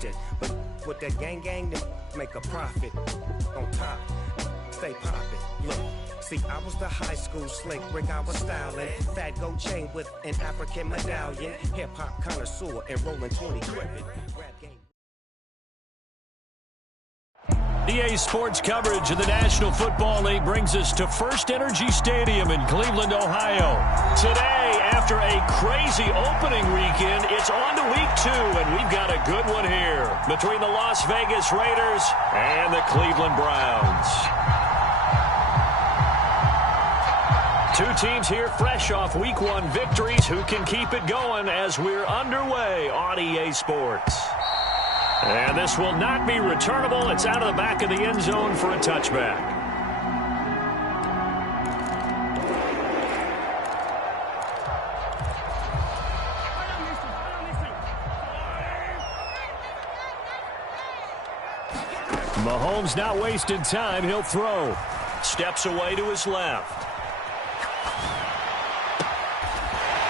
often. But with that gang, then make a profit. On top, stay poppin'. Look, see, I was the high school slick Rick, I was styling. Fat gold chain with an African medallion. Hip-hop connoisseur and rolling 20 gripping. Rap game. EA Sports coverage of the National Football League brings us to First Energy Stadium in Cleveland, Ohio. Today, after a crazy opening weekend, it's on to week 2, and we've got a good one here between the Las Vegas Raiders and the Cleveland Browns. Two teams here fresh off week 1 victories who can keep it going as we're underway on EA Sports. And this will not be returnable. It's out of the back of the end zone for a touchback. Mahomes not wasting time. He'll throw. Steps away to his left.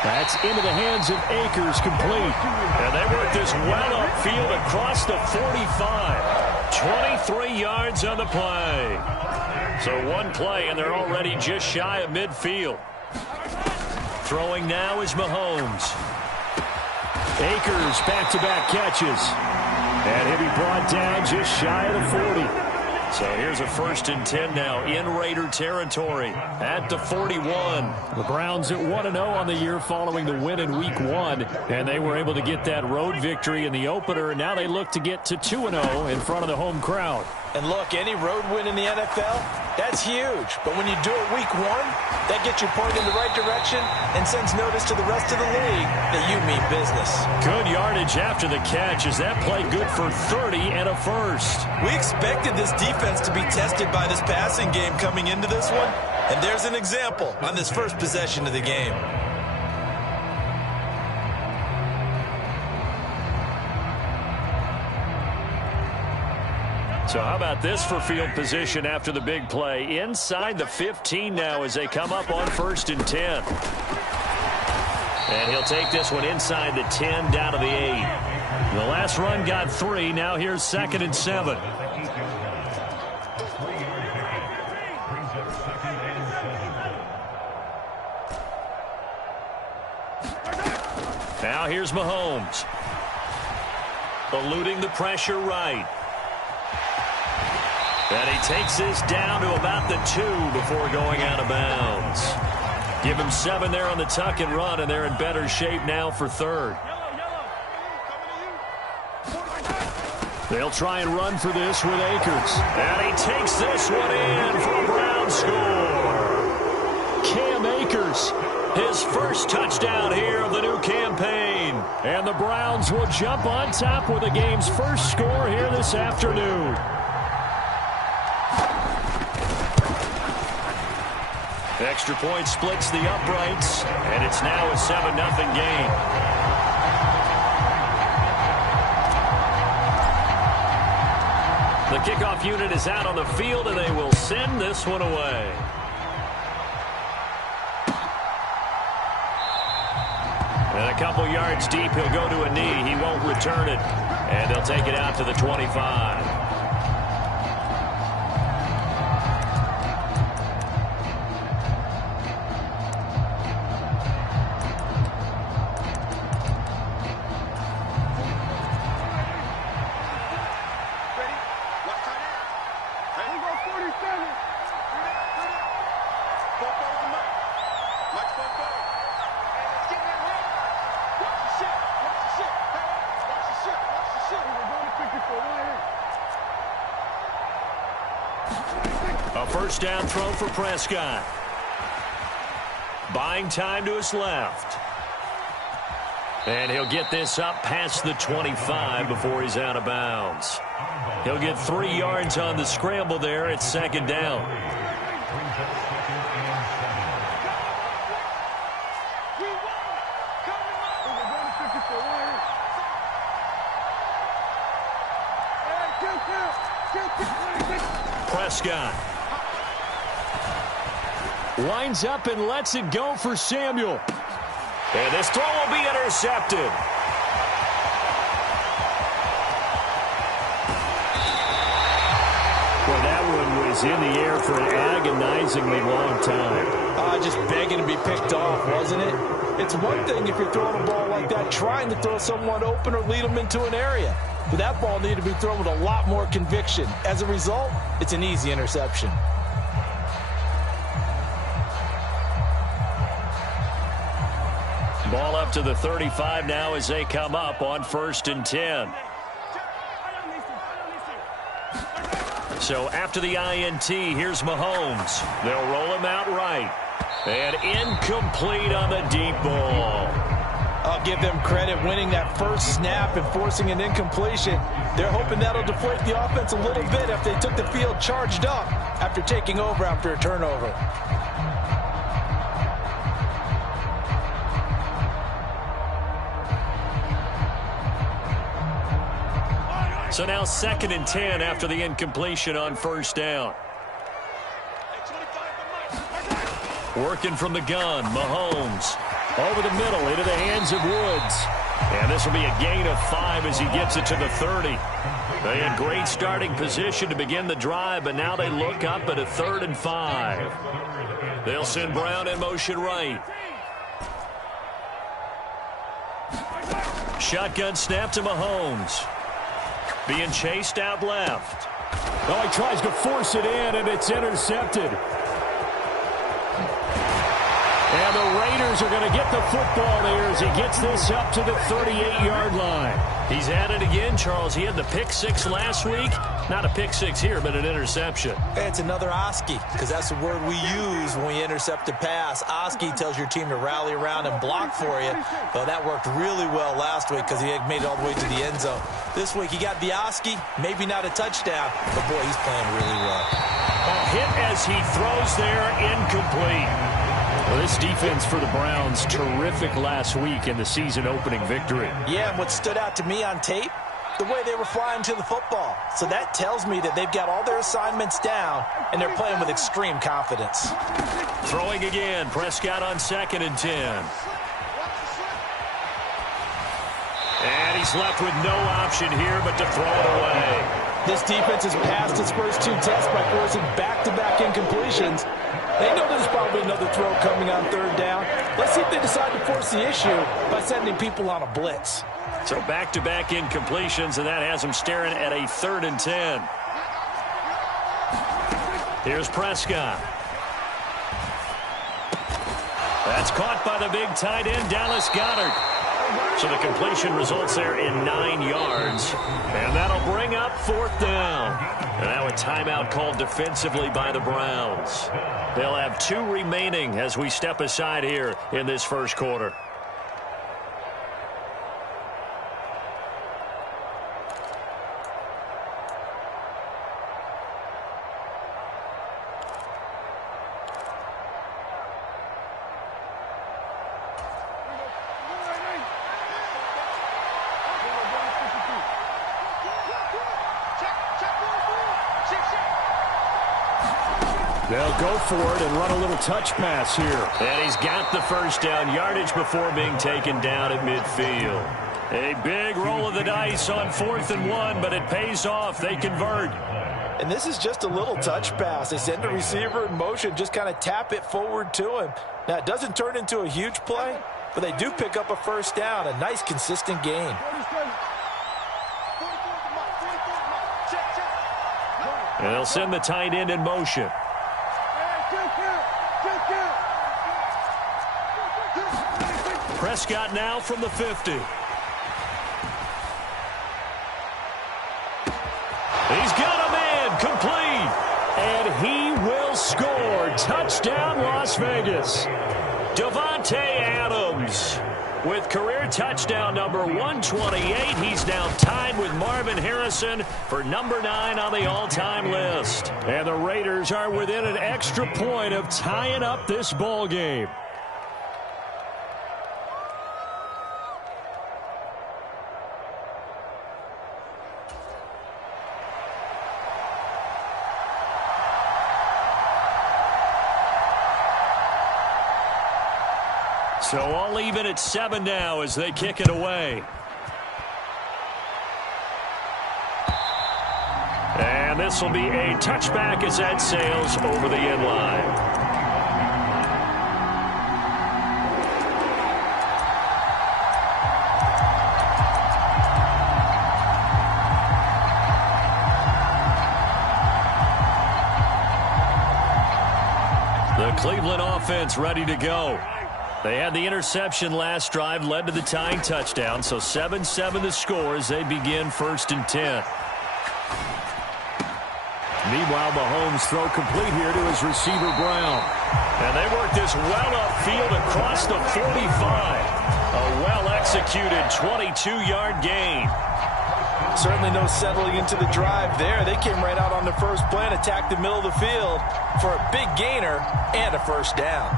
That's into the hands of Akers, complete. And they work this well upfield across the 45. 23 yards on the play. So one play, and they're already just shy of midfield. Throwing now is Mahomes. Akers, back-to-back catches. And he'll be brought down just shy of the 40. So here's a 1st and 10 now in Raider territory at the 41. The Browns at 1-0 on the year following the win in week 1. And they were able to get that road victory in the opener. And now they look to get to 2-0 in front of the home crowd. And look, any road win in the NFL, that's huge. But when you do it week 1, that gets you pointed in the right direction and sends notice to the rest of the league that you mean business. Good yardage after the catch. Is that play good for 30 and a first? We expected this defense to be tested by this passing game coming into this one. And there's an example on this first possession of the game. So how about this for field position after the big play? Inside the 15 now as they come up on 1st and 10. And he'll take this one inside the 10 down to the 8. The last run got 3. Now here's 2nd and 7. Now here's Mahomes. Eluding the pressure right. And he takes this down to about the 2 before going out of bounds. Give him 7 there on the tuck and run, and they're in better shape now for 3rd. They'll try and run for this with Akers. And he takes this one in for a Brown score. Cam Akers, his first touchdown here of the new campaign. And the Browns will jump on top with the game's first score here this afternoon. Extra point splits the uprights, and it's now a 7-0 game. The kickoff unit is out on the field, and they will send this one away. And a couple yards deep, he'll go to a knee. He won't return it, and they'll take it out to the 25. A first down throw for Prescott. Buying time to his left. And he'll get this up past the 25 before he's out of bounds. He'll get 3 yards on the scramble there. It's 2nd down. Prescott lines up and lets it go for Samuel. And this throw will be intercepted. was in the air for an agonizingly long time. Just begging to be picked off, wasn't it? It's one thing if you're throwing a ball like that, trying to throw someone open or lead them into an area. But that ball needed to be thrown with a lot more conviction. As a result, it's an easy interception. Ball up to the 35 now as they come up on 1st and 10. So after the INT, here's Mahomes. They'll roll him out right. And incomplete on the deep ball. I'll give them credit winning that first snap and forcing an incompletion. They're hoping that'll deflate the offense a little bit if they took the field charged up after taking over after a turnover. So now 2nd and 10 after the incompletion on 1st down. Working from the gun, Mahomes. Over the middle, into the hands of Woods. And this will be a gain of 5 as he gets it to the 30. They had great starting position to begin the drive, but now they look up at a 3rd and 5. They'll send Brown in motion right. Shotgun snap to Mahomes. Being chased out left. Oh, he tries to force it in, and it's intercepted. And the Raiders are going to get the football there as he gets this up to the 38-yard line. He's at it again, Charles. He had the pick 6 last week. Not a pick 6 here, but an interception. It's another Oski, because that's the word we use when we intercept a pass. Oski tells your team to rally around and block for you. But that worked really well last week because he had made it all the way to the end zone. This week he got the Oski, maybe not a touchdown, but boy, he's playing really well. A hit as he throws there, incomplete. Well, this defense for the Browns, terrific last week in the season-opening victory. Yeah, and what stood out to me on tape, the way they were flying to the football. So that tells me that they've got all their assignments down, and they're playing with extreme confidence. Throwing again, Prescott on 2nd and 10. And he's left with no option here but to throw it away. This defense has passed its first 2 tests by forcing back-to-back incompletions. They know there's probably another throw coming on 3rd down. Let's see if they decide to force the issue by sending people on a blitz. So back-to-back incompletions, and that has them staring at a 3rd and 10. Here's Prescott. That's caught by the big tight end, Dallas Goedert. So the completion results there in 9 yards. And that'll bring up 4th down. And now a timeout called defensively by the Browns. They'll have 2 remaining as we step aside here in this first quarter. They'll go for it and run a little touch pass here. And he's got the first down, yardage before being taken down at midfield. A big roll of the dice on 4th and 1, but it pays off. They convert. And this is just a little touch pass. They send the receiver in motion, just kind of tap it forward to him. Now, it doesn't turn into a huge play, but they do pick up a first down, a nice, consistent gain. And they'll send the tight end in motion. Prescott now from the 50. He's got a man complete. And he will score. Touchdown, Las Vegas. Davante Adams with career touchdown number 128. He's now tied with Marvin Harrison for number 9 on the all-time list. And the Raiders are within an extra point of tying up this ball game. So all even at 7 now as they kick it away. And And this will be a touchback as that sails over the end line. The Cleveland offense ready to go. They had the interception last drive, led to the tying touchdown, so 7-7 the score as they begin 1st and 10. Meanwhile, Mahomes throw complete here to his receiver, Brown. And they work this well upfield across the 45. A well-executed 22-yard gain. Certainly no settling into the drive there. They came right out on the first play and attacked the middle of the field for a big gainer and a first down.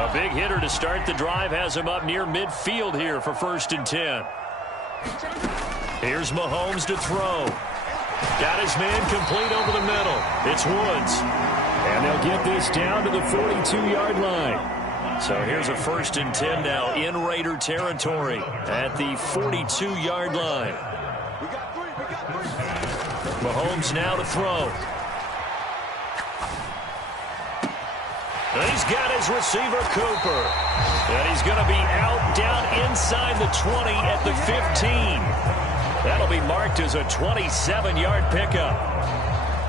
A big hitter to start the drive has him up near midfield here for 1st and 10. Here's Mahomes to throw. Got his man complete over the middle. It's Woods. And they'll get this down to the 42-yard line. So here's a 1st and 10 now in Raider territory at the 42-yard line. Mahomes now to throw. And he's got his receiver, Cooper. And he's going to be out down inside the 20 at the 15. That'll be marked as a 27-yard pickup.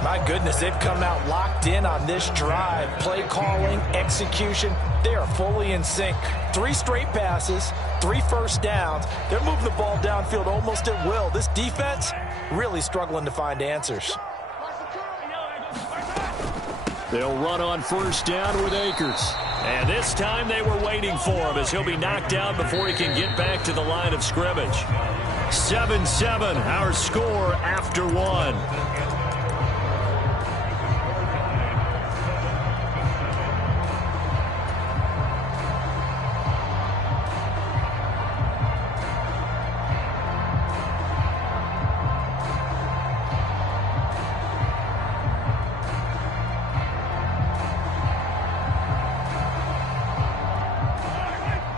My goodness, they've come out locked in on this drive. Play calling, execution, they are fully in sync. 3 straight passes, 3 first downs. They're moving the ball downfield almost at will. This defense really struggling to find answers. They'll run on 1st down with Akers. And this time they were waiting for him as he'll be knocked out before he can get back to the line of scrimmage. 7-7, our score after 1.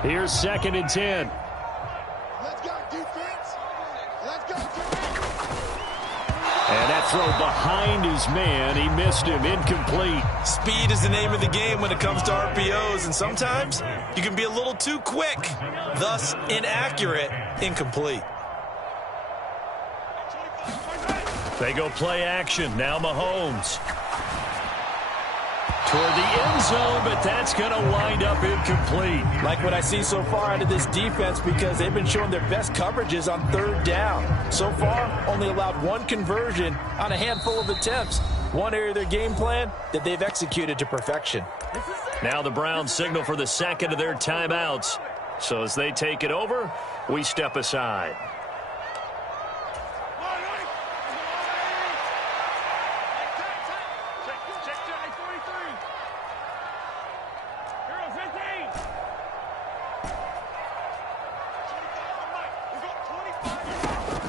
Here's 2nd and 10. Let's go, defense. Let's go, defense. And that throw behind his man. He missed him. Incomplete. Speed is the name of the game when it comes to RPOs, and sometimes you can be a little too quick, thus inaccurate, incomplete. They go play action. Now Mahomes. Toward the end zone, but that's going to wind up incomplete. Like what I see so far out of this defense, because they've been showing their best coverages on 3rd down. So far, only allowed 1 conversion on a handful of attempts. One area of their game plan that they've executed to perfection. Now the Browns signal for the 2nd of their timeouts. So as they take it over, we step aside.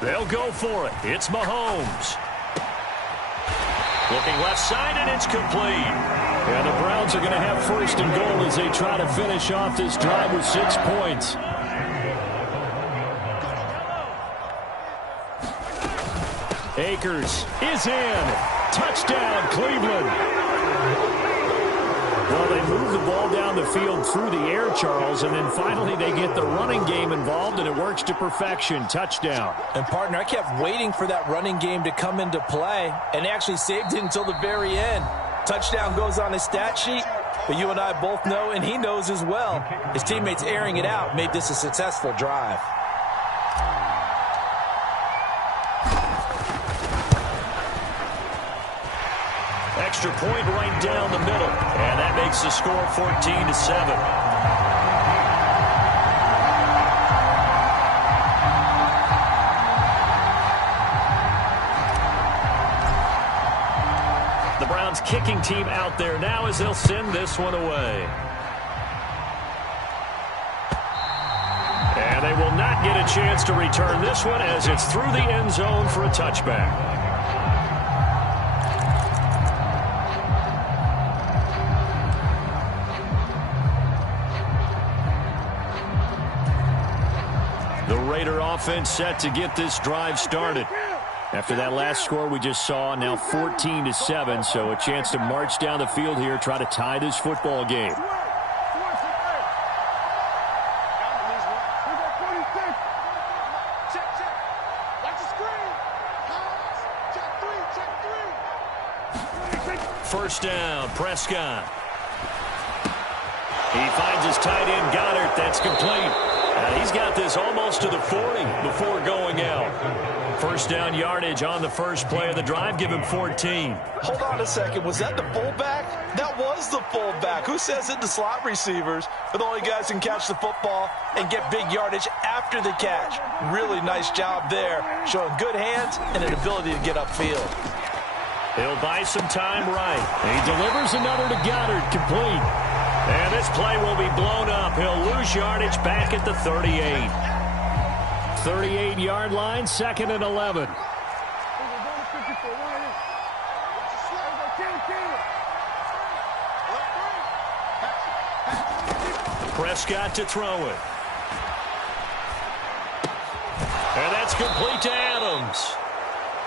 They'll go for it. It's Mahomes. Looking left side, and it's complete. And the Browns are going to have 1st and goal as they try to finish off this drive with 6 points. Akers is in. Touchdown, Cleveland. Well, they move the ball down the field through the air, Charles, and then finally they get the running game involved, and it works to perfection. Touchdown. And, partner, I kept waiting for that running game to come into play, and actually saved it until the very end. Touchdown goes on his stat sheet, but you and I both know, and he knows as well, his teammates airing it out made this a successful drive. Extra point right down the middle, and that makes the score 14-7. The Browns kicking team out there now as they'll send this one away. And they will not get a chance to return this one as it's through the end zone for a touchback. The Raider offense set to get this drive started. After that last score we just saw, now 14-7, so a chance to march down the field here, try to tie this football game. First down, Prescott. He finds his tight end, Goddard. That's complete. He's got this almost to the 40 before going out. First down yardage on the first play of the drive. Give him 14. Hold on a second. Was that the fullback? That was the fullback. Who says it? The slot receivers are the only guys who can catch the football and get big yardage after the catch. Really nice job there, showing good hands and an ability to get upfield. He'll buy some time right. He delivers another to Goddard, complete. And this play will be blown up. He'll lose yardage back at the 38. 38-yard line, 2nd and 11. Prescott to throw it. And that's complete to Adams.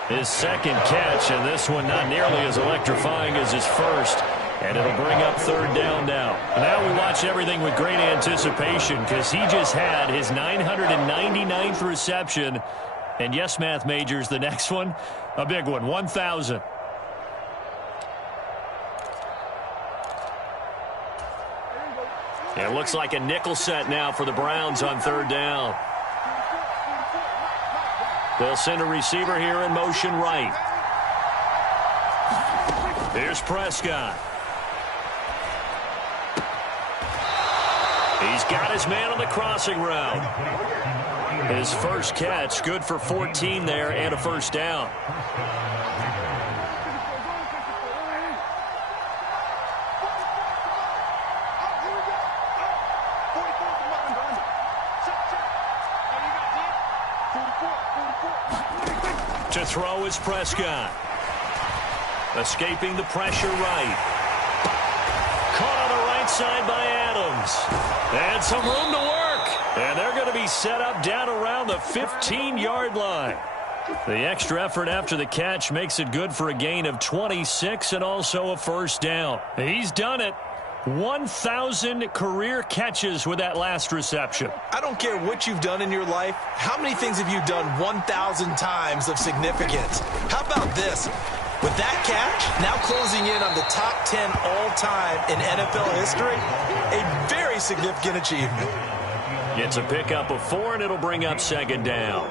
His second catch, and this one not nearly as electrifying as his first. And it'll bring up 3rd down now. Now we watch everything with great anticipation because he just had his 999th reception. And yes, math majors, the next one, a big one, 1,000. It looks like a nickel set now for the Browns on 3rd down. They'll send a receiver here in motion right. Here's Prescott. He's got his man on the crossing route. His first catch, good for 14 there and a first down. To throw is Prescott. Escaping the pressure right. Caught on the right side by Adams. And some room to work. And they're going to be set up down around the 15-yard line. The extra effort after the catch makes it good for a gain of 26 and also a first down. He's done it. 1,000 career catches with that last reception. I don't care what you've done in your life. How many things have you done 1,000 times of significance? How about this? With that catch, now closing in on the top 10 all-time in NFL history, a very significant achievement. It's a pickup of 4, and it'll bring up 2nd down.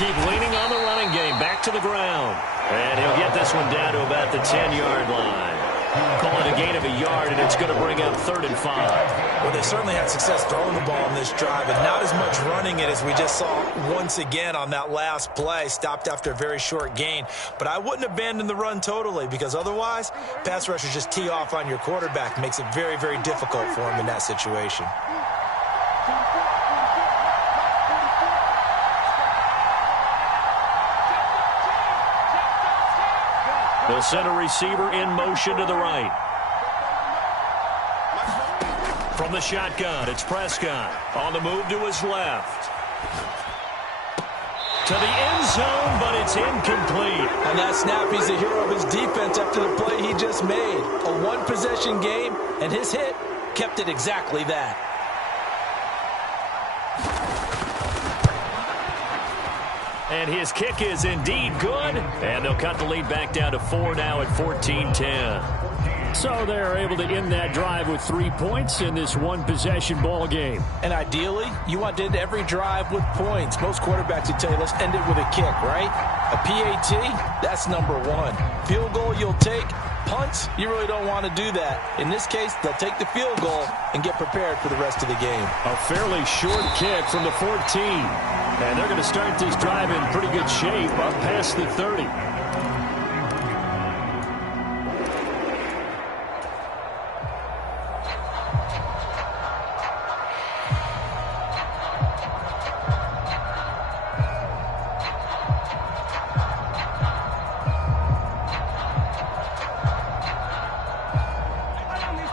Keep leaning on the running game. Back to the ground. And he'll get this one down to about the 10-yard line. Call it a gain of a yard, and it's going to bring up 3rd and 5. Well, they certainly had success throwing the ball in this drive, and not as much running it as we just saw once again on that last play. Stopped after a very short gain. But I wouldn't abandon the run totally, because otherwise, pass rushers just tee off on your quarterback. Makes it very, very difficult for him in that situation. They'll send a receiver in motion to the right. From the shotgun, it's Prescott. On the move to his left. To the end zone, but it's incomplete. On that snap, he's the hero of his defense after the play he just made. A one-possession game, and his hit kept it exactly that. And his kick is indeed good. And they'll cut the lead back down to 4 now at 14-10. So they're able to end that drive with 3 points in this one-possession ball game. And ideally, you want to end every drive with points. Most quarterbacks would tell you, let's end it with a kick, right? A PAT, that's number 1. Field goal you'll take. Punts, you really don't want to do that. In this case, they'll take the field goal and get prepared for the rest of the game. A fairly short kick from the 14. And they're going to start this drive in pretty good shape up past the 30.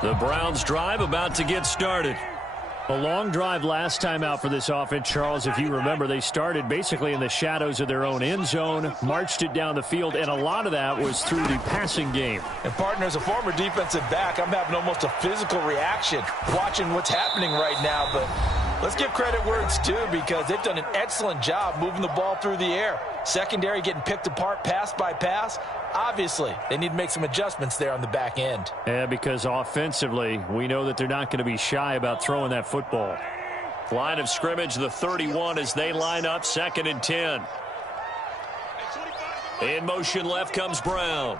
The Browns drive about to get started. A long drive last time out for this offense, Charles. If you remember, they started basically in the shadows of their own end zone, marched it down the field, and a lot of that was through the passing game. And, partner, as a former defensive back, I'm having almost a physical reaction watching what's happening right now. But let's give credit where it's due, because they've done an excellent job moving the ball through the air. Secondary getting picked apart pass by pass. Obviously, they need to make some adjustments there on the back end. Yeah, because offensively, we know that they're not going to be shy about throwing that football. Line of scrimmage, the 31 as they line up, 2nd and 10. In motion left comes Brown.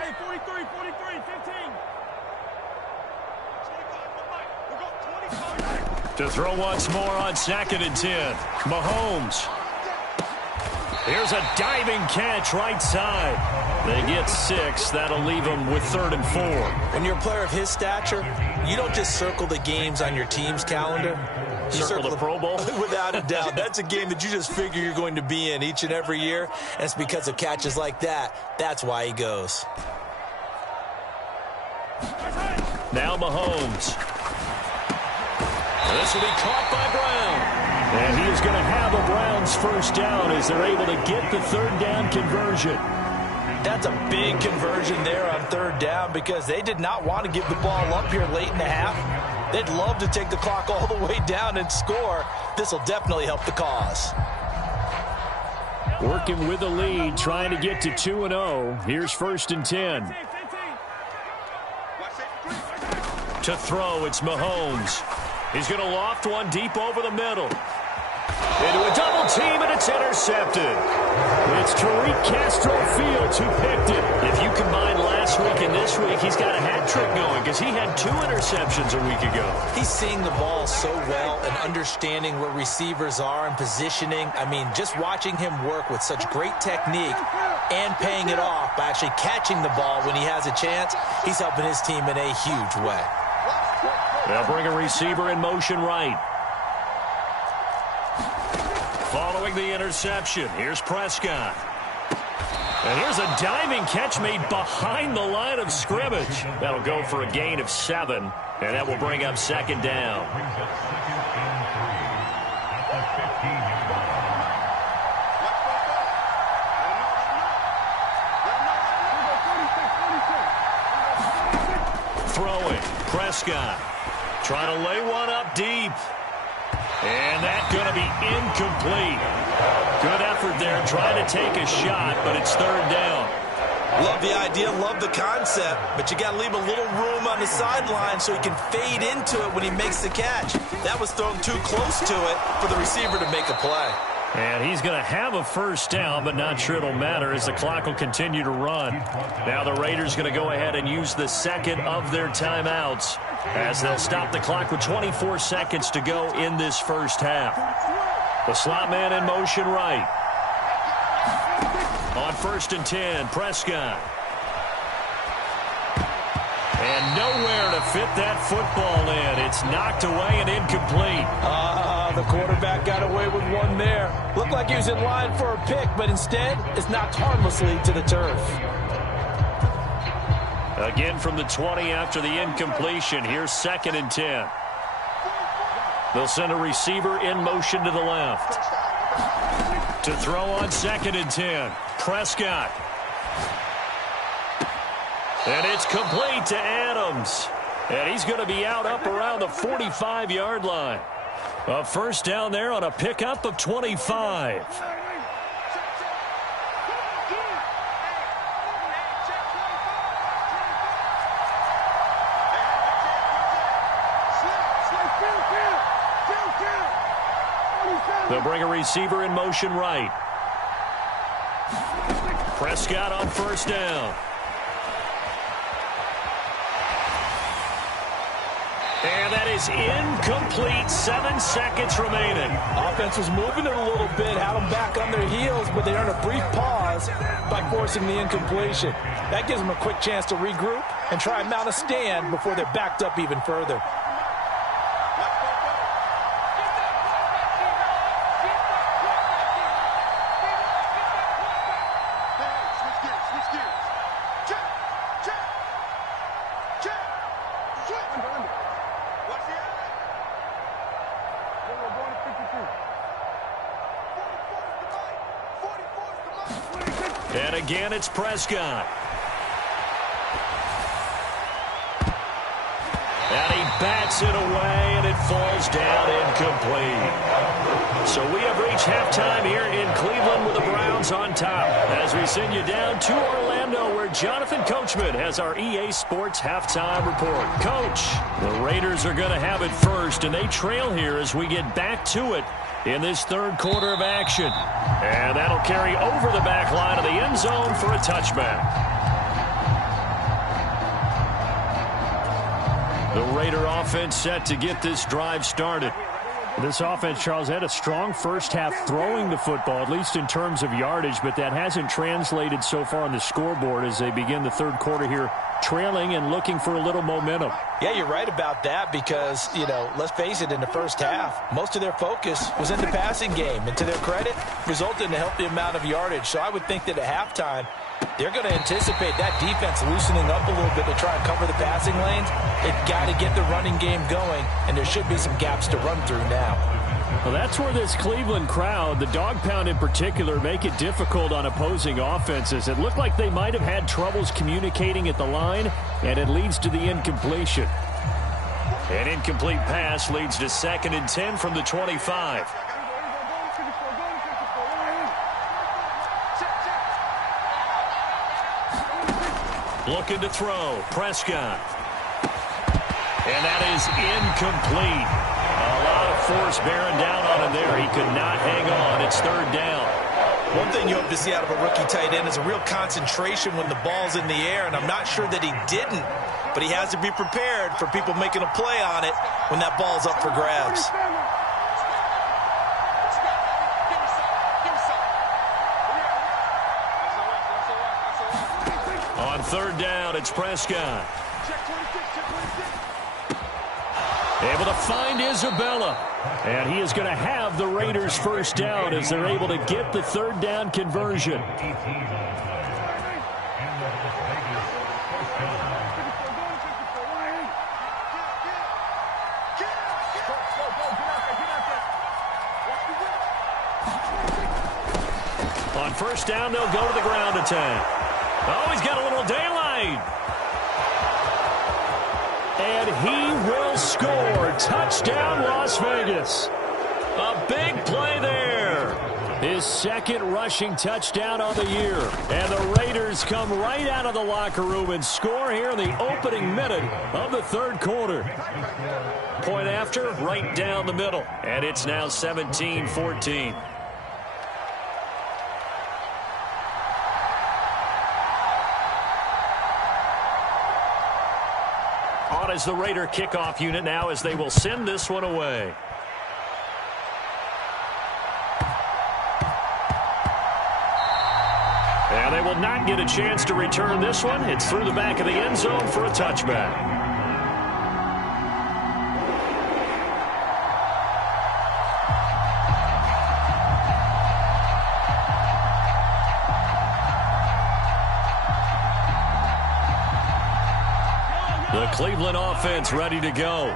Hey, 43, 15. To throw once more on 2nd and 10. Mahomes. Here's a diving catch right side. They get 6. That'll leave them with 3rd and 4. When you're a player of his stature, you don't just circle the games on your team's calendar. You circle the Pro Bowl? Without a doubt. That's a game that you just figure you're going to be in each and every year. And it's because of catches like that. That's why he goes. Now Mahomes. This will be caught by Brown. And he is going to have a Browns first down as they're able to get the 3rd down conversion. That's a big conversion there on 3rd down, because they did not want to give the ball up here late in the half. They'd love to take the clock all the way down and score. This will definitely help the cause. Working with the lead, trying to get to 2-0. Here's 1st and 10. To throw, it's Mahomes. He's going to loft one deep over the middle. Into a double team, and it's intercepted. It's Tariq Castro-Fields who picked it. If you combine last week and this week, he's got a hat trick going, because he had 2 interceptions a week ago. He's seeing the ball so well and understanding where receivers are and positioning. I mean, just watching him work with such great technique and paying it off by actually catching the ball when he has a chance, he's helping his team in a huge way. They'll bring a receiver in motion right. Following the interception, here's Prescott. And here's a diving catch made behind the line of scrimmage. That'll go for a gain of 7, and that will bring up 2nd down. Throwing, Prescott. Trying to lay one up deep. And that's going to be incomplete. Good effort there trying to take a shot, but it's 3rd down. Love the idea, love the concept, but you got to leave a little room on the sideline so he can fade into it when he makes the catch. That was thrown too close to it for the receiver to make a play. And he's going to have a first down, but not sure it'll matter as the clock will continue to run. Now the Raiders going to go ahead and use the 2nd of their timeouts as they'll stop the clock with 24 seconds to go in this first half. The slot man in motion right. On 1st and 10, Prescott. And nowhere to fit that football in. It's knocked away and incomplete. The quarterback got away with one there. Looked like he was in line for a pick, but instead it's knocked harmlessly to the turf. Again from the 20 after the incompletion. Here's 2nd and 10. They'll send a receiver in motion to the left. To throw on 2nd and 10. Prescott. And it's complete to Adams. And he's going to be out up around the 45-yard line. A first down there on a pickup of 25. They'll bring a receiver in motion right. Prescott on 1st down. And that is incomplete. 7 seconds remaining. Offense was moving it a little bit, had them back on their heels, but they earned a brief pause by forcing the incompletion. That gives them a quick chance to regroup and try and mount a stand before they're backed up even further. again, it's Prescott. And he bats it away, and it falls down incomplete. So we have reached halftime here in Cleveland with the Browns on top. As we send you down to Orlando, where Jonathan Coachman has our EA Sports halftime report. Coach, the Raiders are going to have it first, and they trail here as we get back to it in this third quarter of action. And that'll carry over the back line of the end zone for a touchback. The Raider offense set to get this drive started. This offense, Charles, had a strong first half throwing the football, at least in terms of yardage, but that hasn't translated so far on the scoreboard as they begin the third quarter here, trailing and looking for a little momentum. Yeah, you're right about that because, you know, let's face it, in the first half, most of their focus was in the passing game. And to their credit, resulted in a healthy amount of yardage. So I would think that at halftime, they're going to anticipate that defense loosening up a little bit to try and cover the passing lanes. They've got to get the running game going, and there should be some gaps to run through now. Well, that's where this Cleveland crowd, the dog pound in particular, make it difficult on opposing offenses. It looked like they might have had troubles communicating at the line, and it leads to the incompletion. An incomplete pass leads to 2nd and 10 from the 25. Looking to throw. Prescott. And that is incomplete. A lot of force bearing down on him there. He could not hang on. It's 3rd down. One thing you hope to see out of a rookie tight end is a real concentration when the ball's in the air, and I'm not sure that he didn't, but he has to be prepared for people making a play on it when that ball's up for grabs. On 3rd down, it's Prescott. Able to find Isabella. And he is going to have the Raiders first down as they're able to get the 3rd down conversion. On 1st down, they'll go to the ground attack. Oh, he's got a little daylight. And he will score. Touchdown, Las Vegas. A big play there. His 2nd rushing touchdown on the year. And the Raiders come right out of the locker room and score here in the opening minute of the 3rd quarter. Point after, right down the middle. And it's now 17-14. On as the Raider kickoff unit now as they will send this one away. And they will not get a chance to return this one. It's through the back of the end zone for a touchback. The Cleveland offense ready to go.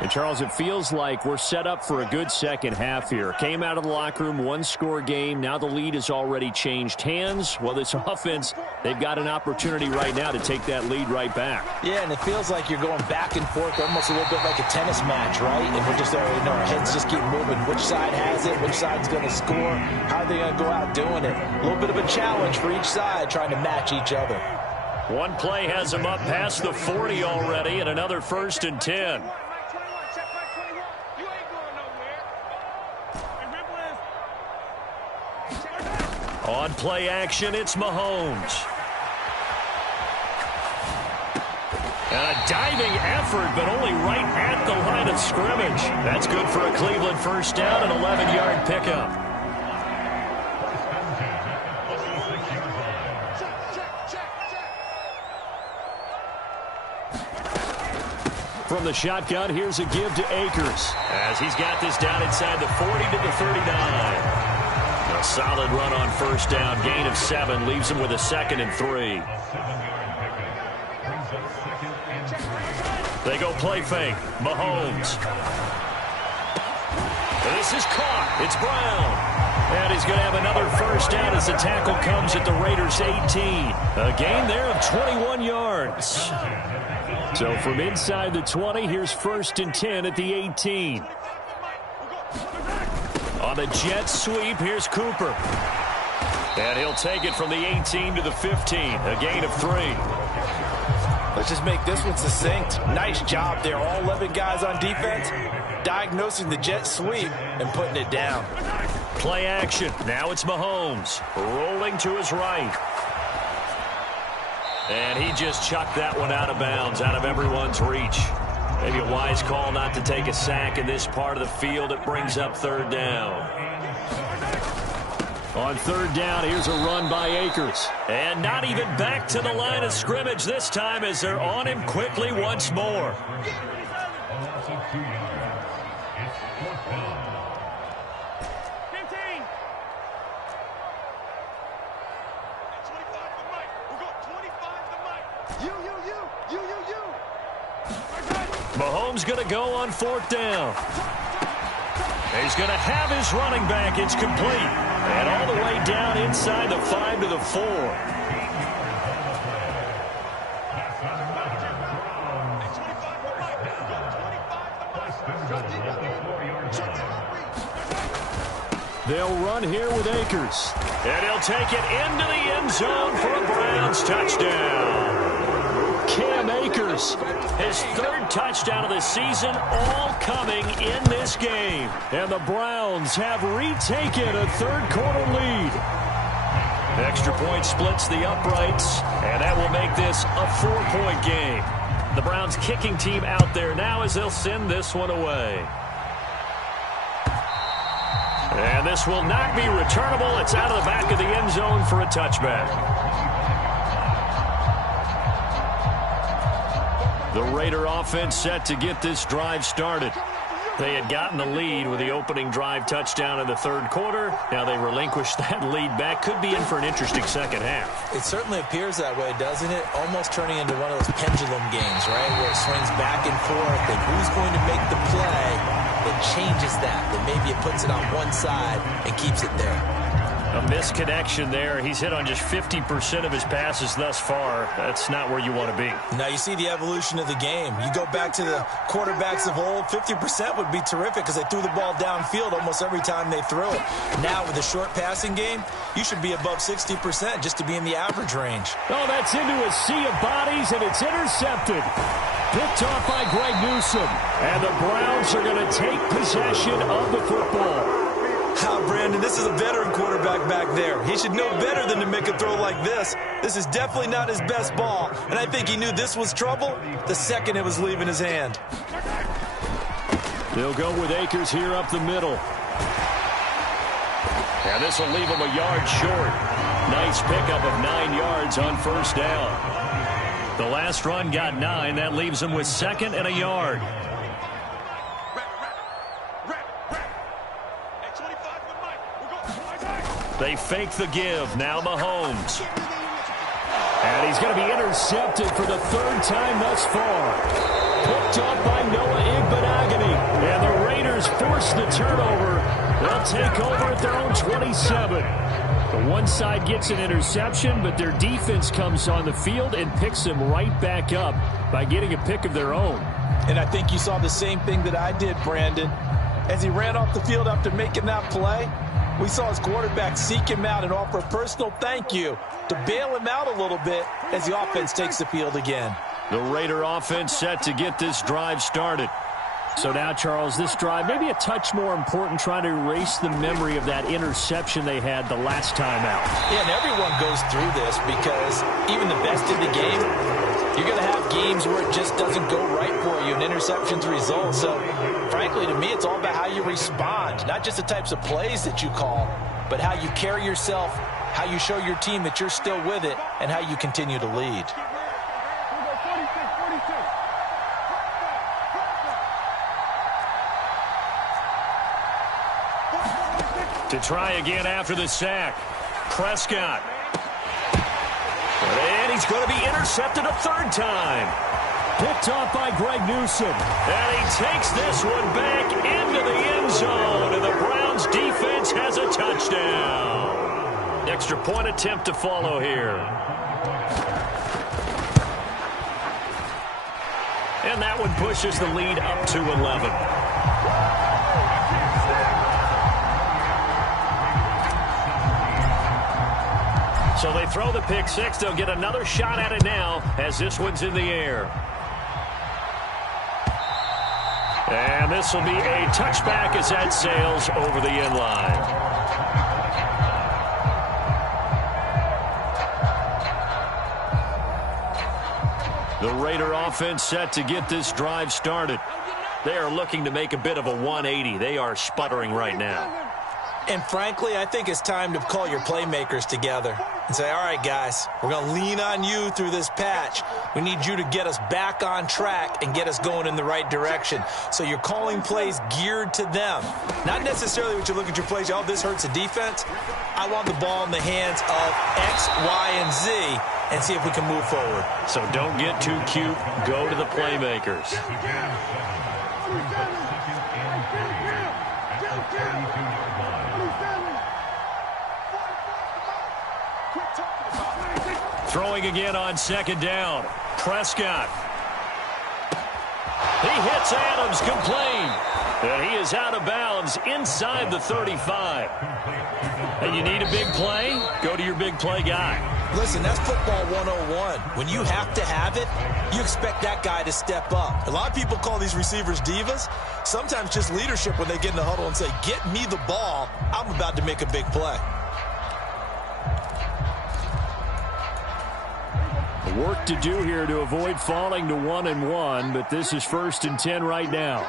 And, Charles, it feels like we're set up for a good second half here. Came out of the locker room, one-score game. Now the lead has already changed hands. Well, this offense, they've got an opportunity right now to take that lead right back. Yeah, and it feels like you're going back and forth, almost a little bit like a tennis match, right? And we're just already know our heads just keep moving. Which side has it? Which side's going to score? How are they going to go out doing it? A little bit of a challenge for each side, trying to match each other. One play has him up past the 40 already, and another 1st and 10. On play action, it's Mahomes. And a diving effort, but only right at the line of scrimmage. That's good for a Cleveland first down, an 11-yard pickup. From the shotgun, here's a give to Akers as he's got this down inside the 40 to the 39. A solid run on 1st down, gain of 7, leaves him with a 2nd and 3. They go play fake. Mahomes. This is caught. It's Brown. And he's going to have another first down as the tackle comes at the Raiders' 18. A gain there of 21 yards. So from inside the 20, here's 1st and 10 at the 18. On the jet sweep, here's Cooper. And he'll take it from the 18 to the 15. A gain of 3. Let's just make this one succinct. Nice job there. All 11 guys on defense diagnosing the jet sweep and putting it down. Play action. Now it's Mahomes rolling to his right. And he just chucked that one out of bounds, out of everyone's reach. Maybe a wise call not to take a sack in this part of the field. It brings up 3rd down. On 3rd down, here's a run by Akers. And not even back to the line of scrimmage this time as they're on him quickly once more. Mahomes going to go on 4th down. He's going to have his running back. It's complete. And all the way down inside the 5 to the 4. They'll run here with Akers. And he'll take it into the end zone for a Browns touchdown. Cam Akers, his 3rd touchdown of the season, all coming in this game. And the Browns have retaken a 3rd quarter lead. The extra point splits the uprights, and that will make this a 4-point game. The Browns kicking team out there now as they'll send this one away. And this will not be returnable. It's out of the back of the end zone for a touchback. The Raider offense set to get this drive started. They had gotten the lead with the opening drive touchdown in the 3rd quarter. Now they relinquished that lead back. Could be in for an interesting second half. It certainly appears that way, doesn't it? Almost turning into one of those pendulum games, right? Where it swings back and forth, and who's going to make the play that changes that maybe it puts it on one side and keeps it there. A misconnection there. He's hit on just 50% of his passes thus far. That's not where you want to be. Now you see the evolution of the game. You go back to the quarterbacks of old, 50% would be terrific because they threw the ball downfield almost every time they threw it. Now with the short passing game, you should be above 60% just to be in the average range. Oh, that's into a sea of bodies, and it's intercepted. Picked off by Greg Newsome. And the Browns are going to take possession of the football. Brandon, this is a veteran quarterback back there. He should know better than to make a throw like this. This is definitely not his best ball, and I think he knew this was trouble the second it was leaving his hand. They'll go with Akers here up the middle. And this will leave him a yard short. Nice pickup of 9 yards on 1st down. The last run got 9. That leaves him with 2nd and a yard. They fake the give. Now Mahomes. And he's going to be intercepted for the 3rd time thus far. Picked up by Noah Igbinoghene. And the Raiders force the turnover. They'll take over at their own 27. The one side gets an interception, but their defense comes on the field and picks them right back up by getting a pick of their own. And I think you saw the same thing that I did, Brandon. As he ran off the field after making that play, we saw his quarterback seek him out and offer a personal thank you to bail him out a little bit as the offense takes the field again. The Raider offense set to get this drive started. So now, Charles, this drive maybe a touch more important, trying to erase the memory of that interception they had the last time out. Yeah, and everyone goes through this because even the best in the game, you're going to have games where it just doesn't go right for you and interceptions result. So, frankly, to me, it's all about how you respond, not just the types of plays that you call, but how you carry yourself, how you show your team that you're still with it, and how you continue to lead. To try again after the sack. Prescott. And he's going to be intercepted a 3rd time. Picked off by Greg Newsome. And he takes this one back into the end zone. offense has a touchdown. Extra point attempt to follow here. And that one pushes the lead up to 11. So they throw the pick six. They'll get another shot at it now as this one's in the air. And this will be a touchback as that sails over the end line. The Raider offense set to get this drive started. They are looking to make a bit of a 180. They are sputtering right now. And frankly, I think it's time to call your playmakers together and say, all right, guys, we're going to lean on you through this patch. We need you to get us back on track and get us going in the right direction. So you're calling plays geared to them. Not necessarily what you look at your plays, oh, this hurts the defense. I want the ball in the hands of X, Y, and Z and see if we can move forward. So don't get too cute. Go to the playmakers. Throwing again on second down. Prescott. He hits Adams, complete. And he is out of bounds inside the 35. And you need a big play? Go to your big play guy. Listen, that's football 101. When you have to have it, you expect that guy to step up. A lot of people call these receivers divas. Sometimes just leadership when they get in the huddle and say, get me the ball. I'm about to make a big play. Work to do here to avoid falling to 1-1, but this is 1st and 10 right now.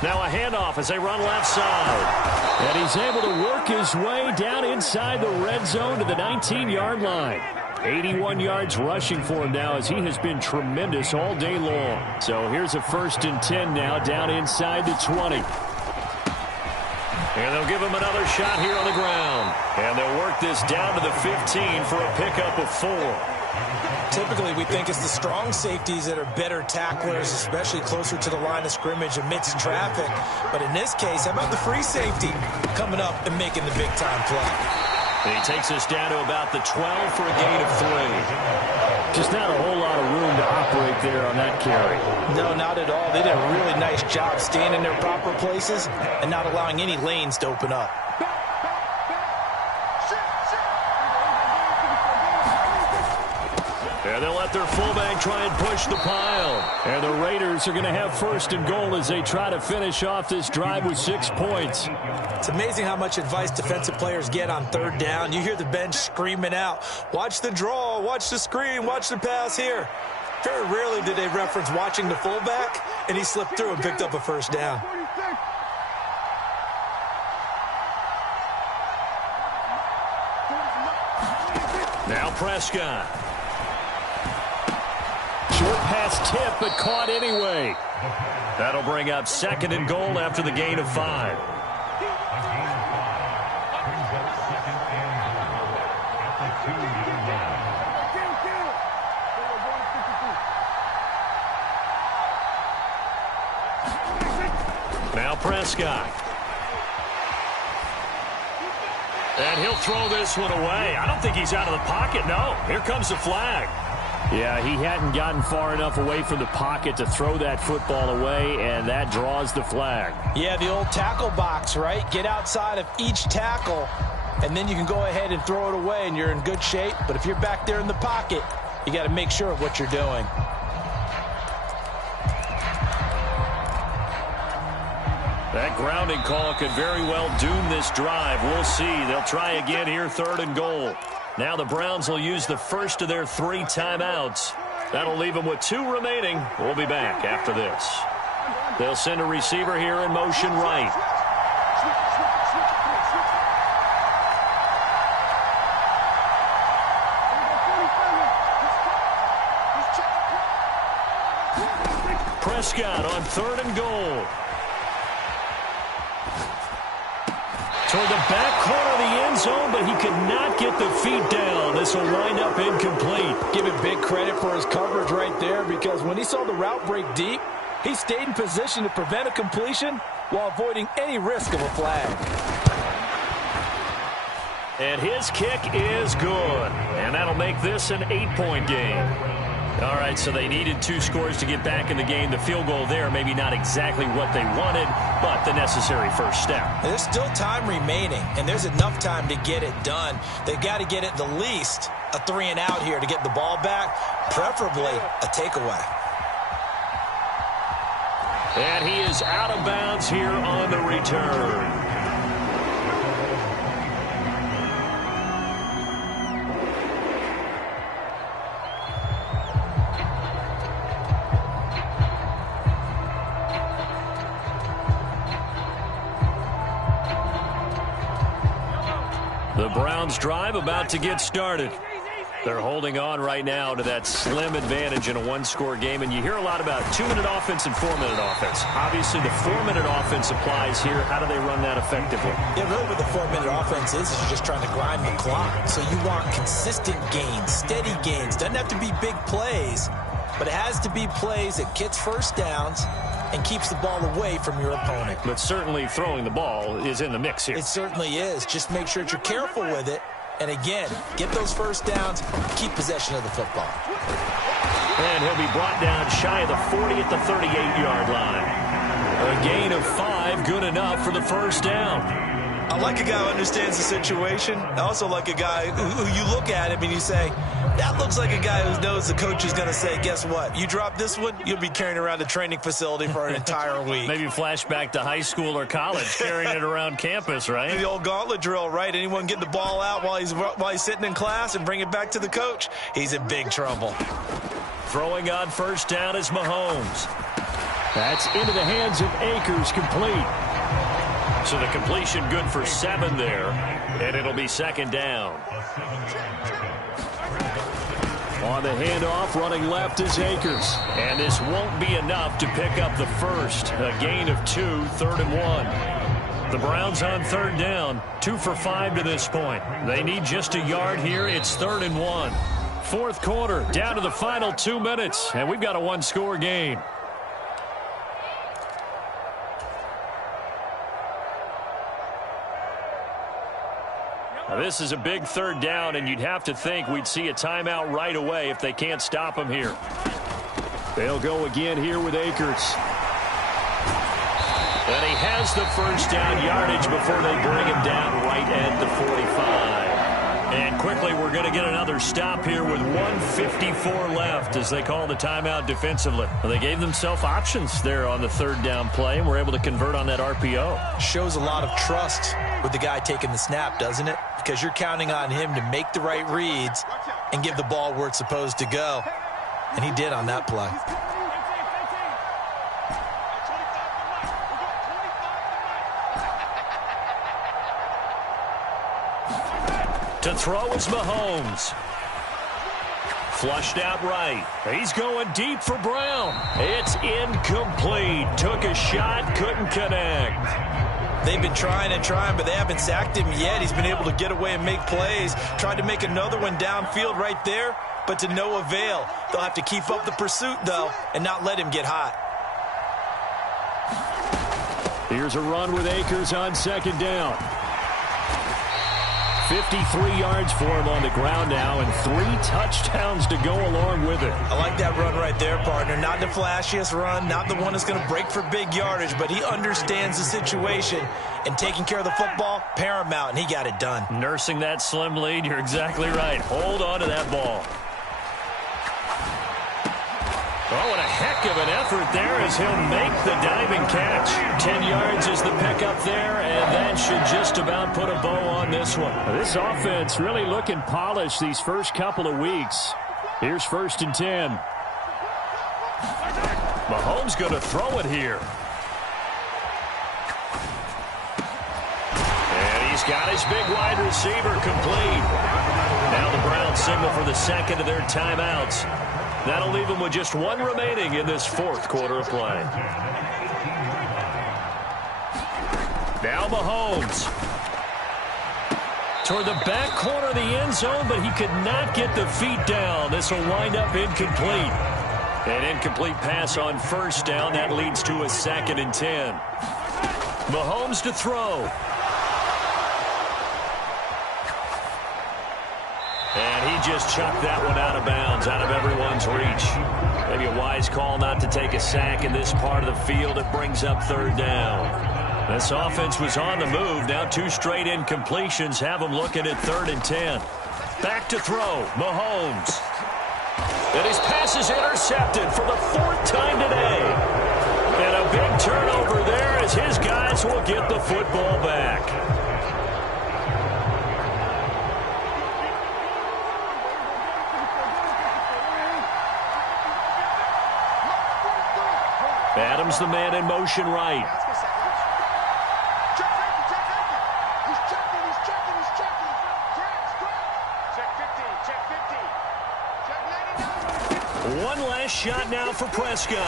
Now a handoff as they run left side. And he's able to work his way down inside the red zone to the 19-yard line. 81 yards rushing for him now as he has been tremendous all day long. So here's a 1st and 10 now down inside the 20. And they'll give him another shot here on the ground. And they'll work this down to the 15 for a pickup of 4. Typically, we think it's the strong safeties that are better tacklers, especially closer to the line of scrimmage amidst traffic. But in this case, how about the free safety coming up and making the big-time play? And he takes us down to about the 12 for a gain of 3. Just not a whole lot of room to operate there on that carry. No, not at all. They did a really nice job staying in their proper places and not allowing any lanes to open up. And they'll let their fullback try and push the pile. And the Raiders are going to have 1st and goal as they try to finish off this drive with 6 points. It's amazing how much advice defensive players get on 3rd down. You hear the bench screaming out, watch the draw, watch the screen, watch the pass here. Very rarely did they reference watching the fullback, and he slipped through and picked up a 1st down. Now Prescott. Short pass tip, but caught anyway. That'll bring up 2nd and goal after the gain of 5. Now Prescott. And he'll throw this one away. I don't think he's out of the pocket. No, here comes the flag. Yeah, he hadn't gotten far enough away from the pocket to throw that football away, and that draws the flag. Yeah, the old tackle box, right? Get outside of each tackle, and then you can go ahead and throw it away, and you're in good shape. But if you're back there in the pocket, you got to make sure of what you're doing. That grounding call could very well doom this drive. We'll see. They'll try again here, 3rd and goal. Now the Browns will use the first of their 3 timeouts. That'll leave them with 2 remaining. We'll be back after this. They'll send a receiver here in motion right. Prescott on 3rd and goal. Toward the back corner of the end zone, but he could not get the feet down. This will wind up incomplete. Give him big credit for his coverage right there, because when he saw the route break deep, He stayed in position to prevent a completion while avoiding any risk of a flag. And his kick is good. And that'll make this an 8-point game. All right, so they needed 2 scores to get back in the game. The field goal there, maybe not exactly what they wanted, but the necessary first step. There's still time remaining, and there's enough time to get it done. They've got to get it the least a 3-and-out here to get the ball back, preferably a takeaway. And he is out of bounds here on the return. The Browns drive about to get started. They're holding on right now to that slim advantage in a 1-score game, and you hear a lot about 2-minute offense and 4-minute offense. Obviously, the 4-minute offense applies here. How do they run that effectively? Yeah, really what the 4-minute offense is you're just trying to grind the clock. So you want consistent gains, steady gains. Doesn't have to be big plays, but it has to be plays that gets first downs and keeps the ball away from your opponent. But certainly throwing the ball is in the mix here. It certainly is. Just make sure that you're careful with it. And again, get those first downs, keep possession of the football. And he'll be brought down shy of the 40 at the 38-yard line. A gain of 5, good enough for the first down. I like a guy who understands the situation. I also like a guy who you look at him and you say, that looks like a guy who knows the coach is going to say, guess what? You drop this one, you'll be carrying around a training facility for an entire week. Maybe flashback to high school or college, carrying it around campus, right? The old gauntlet drill, right? Anyone get the ball out while he's sitting in class and bring it back to the coach, he's in big trouble. Throwing on first down is Mahomes. That's into the hands of Akers, complete. So the completion good for 7 there, and it'll be second down. On the handoff, running left is Akers. And this won't be enough to pick up the first. A gain of 2, 3rd and 1. The Browns on 3rd down, 2 for 5 to this point. They need just a yard here. It's 3rd and 1. 4th quarter, down to the final 2 minutes, and we've got a 1-score game. Now, this is a big 3rd down, and you'd have to think we'd see a timeout right away if they can't stop him here. They'll go again here with Akers. And he has the first down yardage before they bring him down right at the 45. And quickly, we're going to get another stop here with 1:54 left as they call the timeout defensively. Well, they gave themselves options there on the 3rd down play, and were able to convert on that RPO. Shows a lot of trust with the guy taking the snap, doesn't it? Because you're counting on him to make the right reads and give the ball where it's supposed to go. And he did on that play. To throw is Mahomes. Flushed out right. He's going deep for Brown. It's incomplete. Took a shot, couldn't connect. They've been trying and trying, but they haven't sacked him yet. He's been able to get away and make plays. Tried to make another one downfield right there, but to no avail. They'll have to keep up the pursuit, though, and not let him get hot. Here's a run with Akers on 2nd down. 53 yards for him on the ground now, and 3 touchdowns to go along with it. I like that run right there, partner. Not the flashiest run, not the one that's going to break for big yardage, but he understands the situation, and taking care of the football, paramount, and he got it done. Nursing that slim lead, you're exactly right. Hold on to that ball. Oh, and a heck of an effort there as he'll make the diving catch. 10 yards is the pickup there, and that should just about put a bow on this one. This offense really looking polished these first couple of weeks. Here's 1st and 10. Mahomes going to throw it here. And he's got his big wide receiver complete. Now the Browns signal for the second of their timeouts. That'll leave them with just 1 remaining in this 4th quarter of play. Now Mahomes. Toward the back corner of the end zone, but he could not get the feet down. This will wind up incomplete. An incomplete pass on first down. That leads to a 2nd and 10. Mahomes to throw. And he just chucked that one out of bounds, out of everyone's reach. Maybe a wise call not to take a sack in this part of the field. It brings up 3rd down. This offense was on the move. Now 2 straight incompletions have them looking at 3rd and 10. Back to throw. Mahomes. And his pass is intercepted for the 4th time today. And a big turnover there as his guys will get the football back. Adams, the man in motion right. One last shot now for Prescott.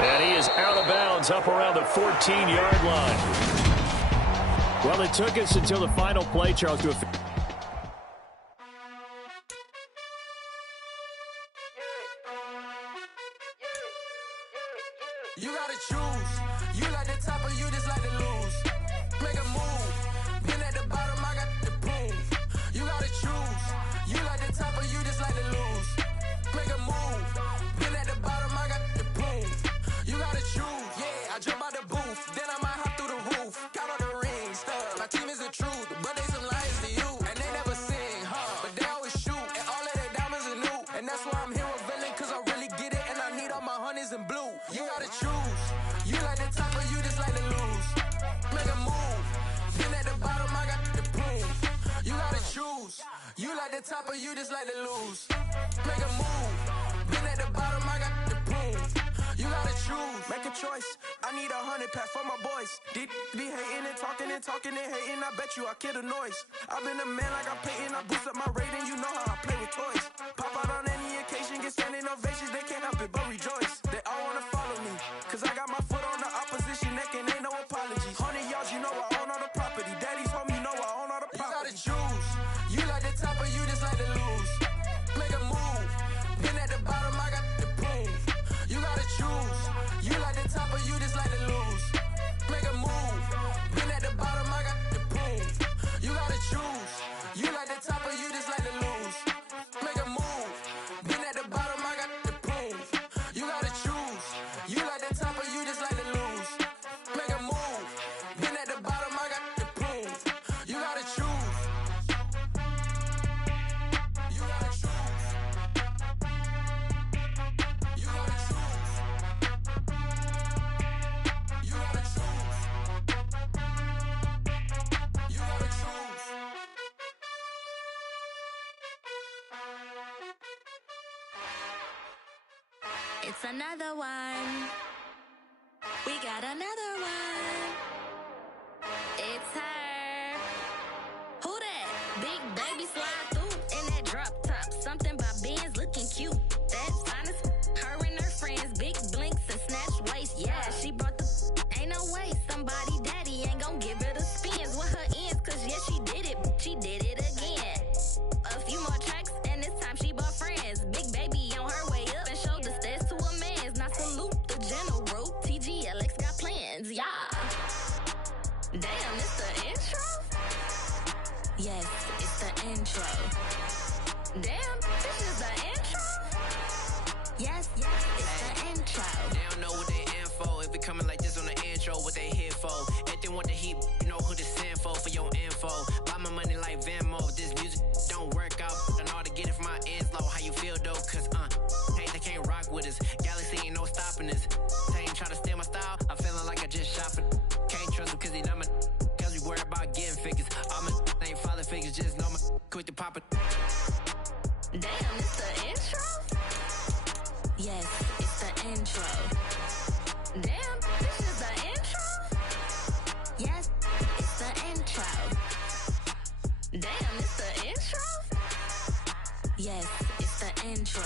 And he is out of bounds up around the 14-yard line. Well, it took us until the final play, Charles, to you gotta choose. You like the top or you just like to lose. Make a move. Been at the bottom, I got the proof. You gotta choose. You like the top or you just like to lose. Make a move. Been at the bottom, I got the proof. You gotta choose. Yeah, I jump out the booth. Then I might hop through the roof. Count all the rings, stuff. My team is the truth, but they some liars to you. And they never sing, but they always shoot. And all of their diamonds are new. And that's why I'm here revealing, cause I really get it. And I need all my honeys in blue. You gotta choose. You like the top or you just like to lose. Make a move. Been at the bottom, I got the proof. You gotta choose. You like the top or you just like to lose. Make a move. Been at the bottom, I got the proof. You gotta choose. Make a choice. I need 100 pack for my boys. Deep be hating and talking and talking and hating. I bet you I kill the noise. I've been a man like I'm Peyton. I boost up my rating. You know how I play with toys. Pop out on any occasion, get standing ovations. They can't help it but rejoice. They all wanna follow me, cause I got my foot on the opposition neck and ain't no apologies. 100 yards, you know I own all the property. Daddy's home, you know I own all the property. You gotta choose. You like the top or you just like to lose. Make a move. Been at the bottom, I got the proof. You gotta choose. You like the top or you just like to lose. Make a move. Been at the bottom, I got the proof. You gotta choose. You like the top or you just like to lose. Make a move. Been at the bottom, I got the proof. You gotta choose. You like the top or you just like to lose. Make a move. Been at the bottom, I got the proof. You gotta choose. You gotta choose. You gotta choose. You gotta choose. You gotta choose. It's another one. We got another one. It's her. Who that? Big baby slide through in that drop top. Something about Benz looking cute. That's honest. Her and her friends, big blinks and snatch waist. Yeah, she brought the. Ain't no way somebody daddy ain't gon' give her the spins with her ends. Cause yeah, she did it. She did it again. A few more tracks and this time she bought friends. Big baby on her way up and showed the stairs to a man's. Now salute the general. TGLX got plans, yeah. Damn, it's the intro? Yes, it's the intro. Damn, this is the intro? Yes, it's the intro. They don't know what they info. If it coming like this on the intro, what they here for? Everything want the heat, you know who to send for your info. Buy my money like Venmo. This music don't work out. I know how to get it from my ends low. How you feel though? Cause hey, they can't rock with us. Galaxy ain't no stopping us. They ain't trying to steal my style. I'm feeling like I just shot for. Can't trust him cause he not my. Cause we worried about getting figures. All my ain't father figures. Just know my quick to pop it. Damn, it's the intro? Yes, it's the intro. Damn, this is the intro? Yes, it's the intro. Damn, it's the intro? Yes, it's the intro.